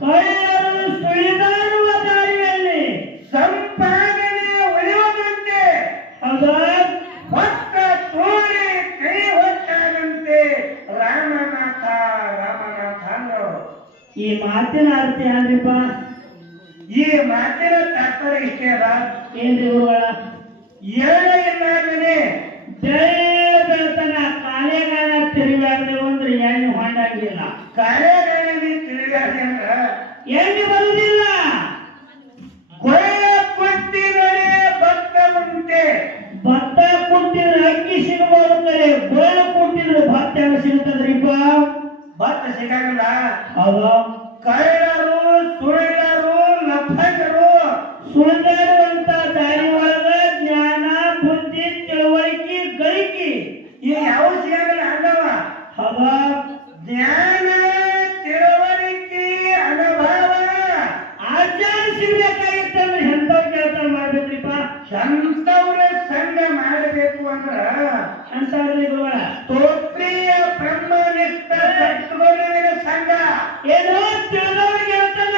ಕಳ್ಳರು ಸುಳಿದಾಡುವ ದಾರಿಯಲ್ಲಿ ಸಂಪಾದನೆ ಹೌದಾ ಹೊತ್ತ ತೋರಿ ಕೈ ಹೊತ್ತಾದಂತೆ ರಾಮನಾಥ ರಾಮನಾಥ ಈ ಮಾತಿನ ಅರ್ಥ ಏನ್ರಿಪ್ಪ ಈ ಮಾತಿನ ತಾತ್ಪರ್ಯ ಇಷ್ಟೇ ಅದ ಏನ್ರಿ ಗುರುಗಳ ಏನ ಇಲ್ಲಾದನೆ ಬೆಳತನ ಕಾಲೆಗಾಲ ತಿರುಗಾಡ್ದೇವು ಅಂದ್ರೆ ಎಣ್ಣೆ ಹೊಂಡಾಗಿಲ್ಲ. ಕಾರ್ಯಗಳಲ್ಲಿ ಅಂದ್ರ ಎಲ್ಲಿ ಬರುವುದಿಲ್ಲ ಕೊಳೆಯ ಭತ್ತ ಉಂಟೆ ಭತ್ತ ಕೊಟ್ಟಿದ್ರೆ ಅಕ್ಕಿ ಸಿಗಬಹುದು ಕರೆ. ಗೋಳು ಕೊಟ್ಟಿದ್ರೆ ಭತ್ತ ಹೆಂಗ ಸಿಗ್ತದ್ರಿಪ್ಪ ಭಕ್ತ ಸಿಗಲ್ಲ ಹೌದು. ಕಳ್ಳರು ಸುಳ್ಳರು ಲಫಂಗರು ಸುಳಿದಾಡುವಂತ ದಾರಿ ಒಳಗ ಜ್ಞಾನ ಬುದ್ಧಿ ತಿಳುವಳಿಕೆ ಗಳಿಕೆ ಈ ಯಾವ ಸಿಗಲ್ಲ ಅಂದವ. ಹೌದಾ? ಜ್ಞಾನ ಅಂದ್ರ ಅಂತವ್ರಿ ಗುರುಗಳ. ತೋಪ್ರಿಯ ಬ್ರಹ್ಮನಿಷ್ಠ ಸದ್ಗುರುವಿನ ಸಂಘ. ಏನೋ ತಿಳಿದವ್ರಿಗೆ ಹೇಳ್ತಾನ.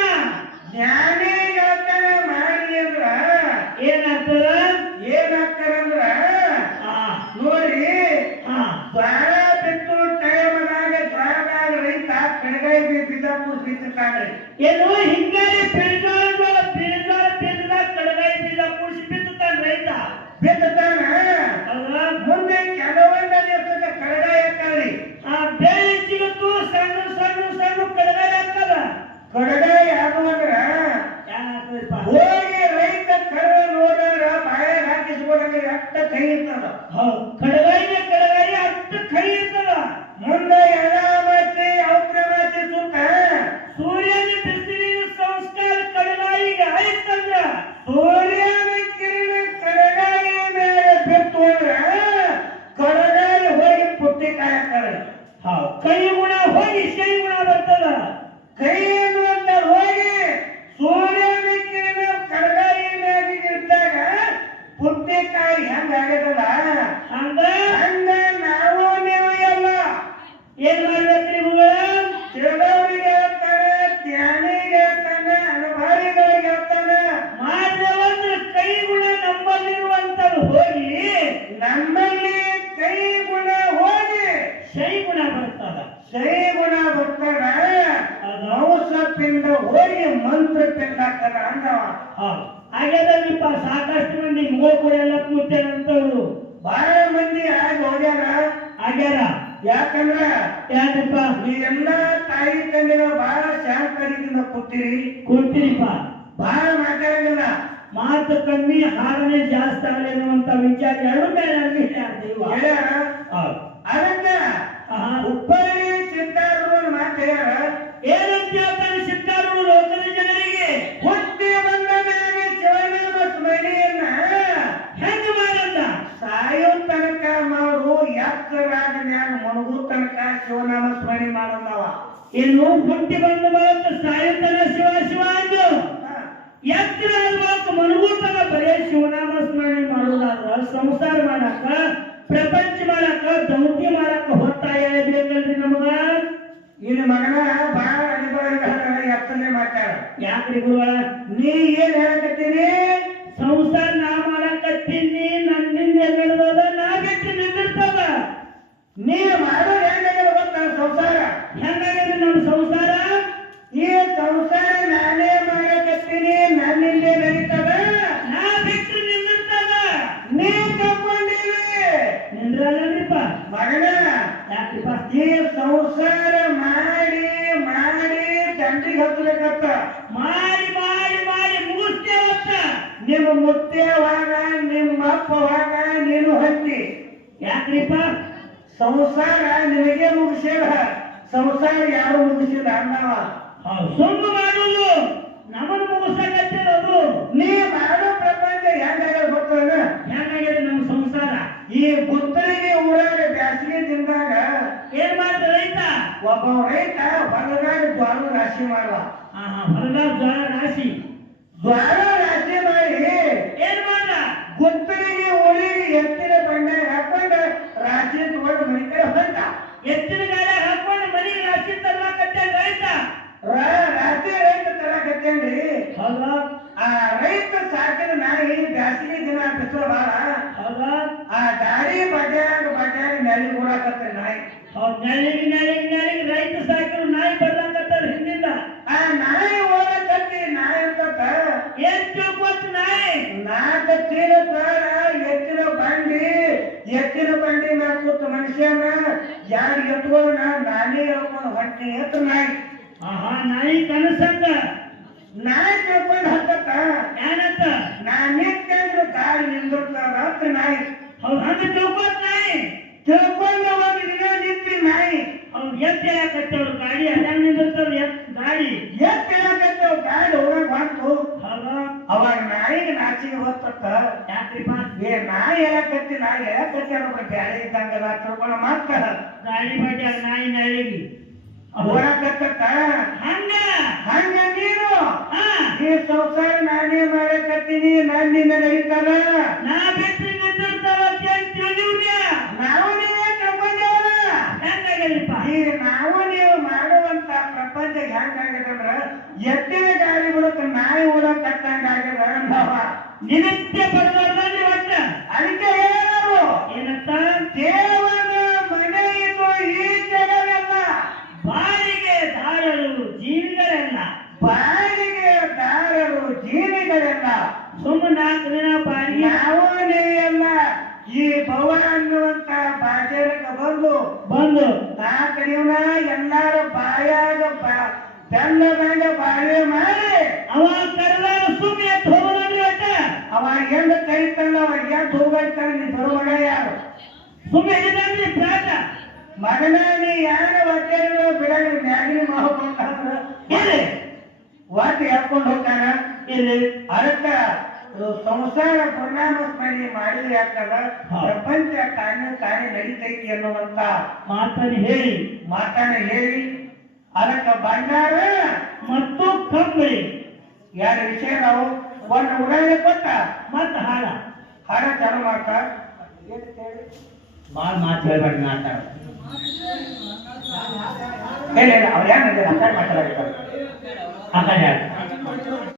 ಜ್ಞಾನಿ ಗೆಳತನ ಮಾಡಿ ಅಂದ್ರ. ಏನಾಗ್ತದ? ಏನಾಗ್ತಾರಂದ್ರ? ಹಾ ನೋಡ್ರಿ ಜ್ವಾಳ ಬಿತ್ತು ಟೈಮದಾಗ ಜ್ವಾಳದಾಗ ರೈತ ಕಡಗಾಯಿ ಬಿದ್ದಾಪುರ ಬಿತ್ತಿರ್ತಾನ್ರಿ ಏನು ಹಿಂಗಾರಿ ಬೀಜಗಳ ಬೀಜಗಳ ಬೀಜದ ಕಡಗಾಯಿ ಬೀಜ ಕೂಡಿಸಿ ಬಿತ್ತುತ್ತಾನ ರೈತ ಬಿತ್ತಾನ ಹೌದಾ ಮುಂದೆ ಕೆಲವೊಂದ ದಿವಸದ ಕಡಗಾಯಿ ಹಾಕ್ತಾವ್ರಿ ಆ ಬೇಳೆ ಸಿಗುತ್ತು ಸಣ್ಣ ಸಣ್ಣ ಸಣ್ಣ ಕಡಗಾಯಿ ಆಗ್ತದ ಕಡಗಾಯಿ ಆಗುವಂದ್ರ ಏನಾಗ್ತದಪ್ಪ ಹೋಗಿ ರೈತ ಕಡಗ ನೋಡಿದ್ರ ಬಾಯಾಗ ಹಾಕಿಸ್ಕೊಂಡ್ರೆ ಎಷ್ಟ ಕೈ ಇರ್ತದ ಹೌದು ಕಡಗಾಯಿನ ಕಡಗಾಯಿ ಅಷ್ಟು ಕೈ ಮುಂದೆ ಯಾವ ಔಕ್ರಮಾಸಿ ಸುಖ ಸೂರ್ಯನ ಬಿಸಿಲಿನ ಸಂಸ್ಕಾರ ಕಡಗಾಯಿಗೆ ಆಯ್ತಂದ್ರ ಸೂರ್ಯನ ಕಿರಣ ಕಡಗಾಯಿ ಮೇಲೆ ಬಿತ್ತು ಅಂದ್ರ ಕಡಗಾಯಿ ಹೋಗಿ ಪುಟ್ಟಿ ಕಾಯಕ್ತಾರೆ ಹೌದು. ಕೈ ಗುಣ ಹೋಗಿ ಶೈ ಗುಣ ಬರ್ತದ. ಕೈ ಅನ್ನುವಂತ ಹೋಗಿ ಸೂರ್ಯನ ಕಿರಣ ಕಡಗಾಯಿ ಮೇಲೆ ಇದ್ದಾಗ ಪುಟ್ಟಿ ಕಾಯಿ ಹೆಂಗ ಆಗದಲ್ಲ ಹಂಗ ಹಂಗ ನಾವು ನೀವು ಎಲ್ಲ ಏನ್ ಮಾಡ್ಬೇಕ್ರಿ ಗುರುಗಳ ತಿಳಿದವರಿಗೆ ಹೇಳ್ತಾನೆ ಜ್ಞಾನಿಗೆ ಹೇಳ್ತಾನೆ ಅನುಭವಿಗಳಿಗೆ ಹೇಳ್ತಾನೆ ಮಾಡಿದವಂದ್ರೆ ಕೈ ಗುಣ ನಮ್ಮಲ್ಲಿರುವಂತದ್ದು ಹೋಗಿ ನಮ್ಮಲ್ಲಿ ಕೈ ಗುಣ ಹೋಗಿ ಶೈ ಗುಣ ಬರ್ತದ ಸೈ ಗುಣ ಬರ್ತಾರ ನವಸ ಪಿಂಡ ಹೋಗಿ ಮಂತ್ರ ಪಿಂಡ ಹಾಕದ ಅಂದವ ಹಾಗಾದ್ರಿಪ್ಪ ಸಾಕಷ್ಟು ಮಂದಿ ಮುಗೋಕುಡಿ ಎಲ್ಲ ಕೂತೇನಂತವ್ರು ಬಹಳ ಮಂದಿ ಆಗಿ ಹೋಗ್ಯಾರ. ಆಗ್ಯಾರ ಯಾಕಂದ್ರ ಯಾಕಪ್ಪ? ನೀ ಎಲ್ಲ ತಾಯಿ ತಂದೆನ ಬಹಳ ಶಾಂತರಿಯಿಂದ ಕೂತಿರಿ. ಕೂತಿರಿಪ್ಪ. ಬಹಳ ಮಾತಾಡಂಗಿಲ್ಲ. ಮಾತು ಕಮ್ಮಿ ಹಾರನೆ ಜಾಸ್ತಿ ಆಗಲಿ ಅನ್ನುವಂತ ವಿಚಾರ ಎರಡು ಮೇಲೆ ಅಲ್ಲಿ ಹೇಳ್ಯಾರ? ದೈವ ಹೇಳ್ಯಾರ ಹೌದು ಅದಕ್ಕ ಆಹಾ. ಹುಬ್ಬಳ್ಳಿ ಸಿದ್ಧಾರೂಢ ಮಾತು ಹೇಳ್ಯಾರ ಏನಂತ ಹೇಳ್ತಾನೆ ಸಿದ್ಧಾರೂಢ ಲೋಕದ ಜನರಿಗೆ ಹುಟ್ಟಿ ಬಂದ ಮೇಲೆ ಶಿವನಾಮ ಸ್ಮರಣೆಯನ್ನ ಹೆಂಗ ಮಾಡಂದ ಸಾಯೋ ತನಕ ಮಾಡು ಎತ್ತರಾದ ಮ್ಯಾಗ ಮಣಗು ತನಕ ಶಿವನಾಮ ಸ್ಮರಣೆ ಮಾಡುತ್ತಾವ. ಇನ್ನು ಹುಟ್ಟಿ ಬಂದ ಬಳಿಕ ಸಾಯುತ್ತನ ಶಿವ ಶಿವ ಅಂದು ಎತ್ತರ ಆದ್ಮೇಲೆ ಮನಗೂಟನ ಬರೇ ಶಿವನಾಮ ಸ್ಮರಣೆ ಮಾಡುದಾದ್ರ ಸಂಸಾರ ಮಾಡಾಕ ಪ್ರಪಂಚ ಮಾಡಾಕ ದೌತ್ಯ ಮಾಡಾಕ ಹೊತ್ತಾಯ ಬೇಕಲ್ರಿ ನಮಗ? ಇನ್ನು ಮಗನ ಬಹಳ ಅನುಭವ ಎತ್ತನೆ ಮಾಡ್ತಾರ. ಯಾಕ್ರಿ ಗುರುಗಳ ನೀ ಏನ್ ಹೇಳಕತ್ತೀನಿ ಮಗನ ಯಾಕ್ರಿಪ್ಪ ಈ ಸಂಸಾರ ಮಾಡಿ ಮಾಡಿ ತಂಡಿಗೆ ಹತ್ತಬೇಕತ್ತ ಮಾಡಿ ಮಾಡಿ ಮಾಡಿ ಮುಗಿಸ್ತೇವತ್ತ ನಿಮ್ಮ ಮುತ್ತೆವಾಗ ನಿಮ್ಮ ಅಪ್ಪವಾಗ ನೀನು ಹತ್ತಿ. ಯಾಕ್ರಿಪ್ಪ? ಸಂಸಾರ ನಿಮಗೆ ಮುಗಿಸಿಲ್ಲ ಸಂಸಾರ ಯಾರು ಮುಗಿಸಿಲ್ಲ ಅನ್ನವ ಸುಮ್ಮ ಮಾಡುದು ನಮ್ಮನ್ನು ಮುಗಿಸಕತ್ತಿರೋದು. ನೀ ಮಾಡೋ ಪ್ರಪಂಚ ಹೆಂಗಾಗ ಗೊತ್ತದ ಹೆಂಗಾಗಿದೆ ನಮ್ಮ ಸಂಸಾರ? ಈ ಬುದ್ಧರಿಗೆ ಊರಾಗ ಬ್ಯಾಸಿಗೆ ದಿನದಾಗ ಏನ್ ಮಾಡಿದ ರೈತ ಒಬ್ಬ ರೈತ ಹೊಲದಾಗ ಜ್ವಾಳ ರಾಶಿ ಮಾಡುವ. ಹಾ ಹೊಲದಾಗ ಜ್ವಾಳ ರಾಶಿ. ಜ್ವಾಳ ರಾಶಿ ಮಾಡಿ. ಏನ್ ಮಾಡ ಗುತ್ತಿಗೆ ಉಳಿ ಎತ್ತಿನ ಬಂಡಾಗ ಹಾಕೊಂಡ ರಾಶಿ ತಗೊಂಡು ಮನೆ ಕಡೆ ಹೊಂಟ ಎತ್ತಿನ ಗಾಡಿ ಹಾಕೊಂಡು ಮನೆ ರಾಶಿ ತರ್ಲಾಕತ್ತ ರೈತ ರಾಶಿ ರೈತ ಹಲ್ಲ ಆ ರೈತ ಸಾಕಿದ ನಾಯಿ ಬ್ಯಾಸಿಗೆ ದಿನ ಬಿಸಿಲು ಬಾಳ. ಹಲ್ಲ ಆ ದಾರಿ ಬಡ್ಯಾಗ ಬಡ್ಯಾಗ ನೆಲ್ಲಿ ಕೂಡಾಕತ್ತ ನಾಯಿ. ಹೌದ್ ನೆಲ್ಲಿಗೆ ನೆಲ್ಲಿಗೆ ನೆಲ್ಲಿಗೆ ರೈತ ಸಾಕಿರು ನಾಯಿ ಬರ್ಲಾಕತ್ತಾರ ಹಿಂದಿಂದ ಆ ನಾಯಿ ಓಡಕತ್ತಿ ನಾಯಿ ಅಂತ ಏನ್ ತಿಳ್ಕೊತ್ ನಾಯಿ ನಾಲ್ಕು ಚೀಲ ತಾಳ ಎತ್ತಿನ ಬಂಡಿ ಎತ್ತಿನ ಬಂಡಿ ನಾ ಕೂತ ಮನುಷ್ಯನ ಯಾರು ಎತ್ಕೊಂಡು ನಾನೇ ಹೇಳ್ಕೊಂಡು ಹೊಟ್ಟೆ ಎತ್ತು ನಾಯಿ. ಆಹಾ ನಾಯಿ ಕನಸಂಗ ನಾಯಿ ತಿಳ್ಕೊಂಡು ಹತ್ತತ್ತ. ನಾನೇ ನಾನಿತ್ತಂದ್ರೆ ದಾರಿ ನಿಂದಿರ್ತಾರ ಅಂತ ನಾಯಿ. ಅವ್ರು ಹಂಗ ತಿಳ್ಕೊತ್ ನಾಯಿ. ತಿಳ್ಕೊಂಡು ಒಂದು ದಿನ ನಿಂತ್ರಿ ನಾಯಿ. ಅವ್ರು ಎತ್ತ ಹೇಳಕತ್ತವ್ರು ಗಾಡಿ ಹಂಗ ನಿಂದಿರ್ತಾರ ಎತ್ತು ಹೇಳಕತ್ತೇವ್ ಗಾಡಿ ಹೋಗಕ್ ಬಂತು ಹೌದಾ ಅವಾಗ ನಾಯಿಗೆ ನಾಚಿಗೆ ಹೊತ್ತತ್ತ ಯಾಕ್ರಿಪ್ಪ ಏ ನಾಯಿ ಹೇಳಕತ್ತಿ ನಾಯಿ ಹೇಳಕತ್ತಿ ಅನ್ನೋ ಬ್ಯಾಳೆ ಇದ್ದಂಗಲ್ಲ ತಿಳ್ಕೊಂಡು ಮಾತ್ರ ಗಾಡಿ ಬಾಟ್ಯಾಗ ನಾಯಿ ನೆಲ್ಲಿಗೆ ಹೋರಾಕತ್ತ ಹಂಗ. ಹಂಗ. ನೀನು ಈ ಸಂಸಾರ ನಾನೇ ಮಾಡಕತ್ತೀನಿ ನನ್ನಿಂದ ನಡೀತಾನ ನಾ ಬಿಟ್ಟು ತಿಳಿದಿವ್ರಿ ನಾವು ನೀವೇ ತಿಳ್ಕೊಂಡೇವಲ್ಲ ಹೆಂಗಾಗ್ಯದಪ್ಪ ಈಗ ನಾವು ನೀವು ಮಾಡುವಂತ ಪ್ರಪಂಚ ಹೆಂಗಾಗದಂದ್ರ ಎತ್ತಿನ ಗಾಡಿ ಬಿಡಕ ನಾಯಿ ಓಡಕ್ ಕಟ್ಟಂಗ ಆಗ್ಯದ ಅಂದವ ನಿತ್ಯ ಬಡದಾರ್ದಲ್ಲಿ ಒಟ್ಟ ಅದಕ್ಕೆ ಹೇಳೋರು. ಏನಂತ ದೇವರ ಮನೆ ಇದು ಈ ಜಗವೆಲ್ಲ ಬಾಳಿಗೆ ದಾರರು ಜೀವಿಗಳೆಲ್ಲ. ಬಾಡಿಗೆ ದಾರರು ಜೀವಿಗಳೆಲ್ಲ. ಸುಮ್ಮ ನಾಲ್ಕು ದಿನ ನಾವು ನೀವೆಲ್ಲ ಈ ಭವ ಅನ್ನುವಂತ ಬಾಜರಕ ಬಂದು ಬಂದು ನಾಲ್ಕು ದಿನ ಎಲ್ಲಾರು ಬಾಯಾಗ ಬೆಲ್ಲದಾಗ ಬಾಳೆ ಮಾಡಿ ಅವ ಅವ ಎದ್ದು ಹೋಗ್ತಾನೆ ನೀ ಬರುವಾಗ ಯಾರು? ಸುಮ್ಮನೆ ಹಿಡಿದ್ರಿ ಪ್ರಾಣ ಮಗನ ನೀ ಯಾರ ವಾಕ್ಯಗಳು ಬಿಡಗ ಮ್ಯಾಗಿನ ಮಾಡ್ಕೊಂಡ್ರ ಎಲ್ಲಿ ವಾಟಿ ಹಾಕೊಂಡು ಹೋಗ್ತಾನ. ಇಲ್ಲಿ ಅದಕ್ಕ ಸಂಸಾರ ಪರಿಣಾಮ ಸ್ಮರಣೆ ಮಾಡಿದ್ರೆ ಯಾಕಂದ್ರ. ಪ್ರಪಂಚ ತಾನೇ ತಾನೇ ನಡೀತೈತಿ ಅನ್ನುವಂತ ಮಾತನ್ನು ಹೇಳಿ. ಮಾತನ್ನ ಹೇಳಿ ಅದಕ್ಕ ಬಂಗಾರ ಮತ್ತು ಕಂಬಳಿ. ಯಾರ ವಿಷಯ ನಾವು ಒಂದು ಉದಾಹರಣೆ ಕೊಟ್ಟ. ಮತ್ತ ಹಾಡ ಹಾಡ ಚಾಲು ಮಾಡ್ತಾ ಬಾಳ ಮಾತು ಹೇಳ್ಬೇಡಿ ಮಾತಾಡ ಇಲ್ಲ ಇಲ್ಲ ಅವ್ರು ಯಾರು ಮಾತಾಡ್ತಾರೆ ಆ ಕಡೆ ಹಾಡು.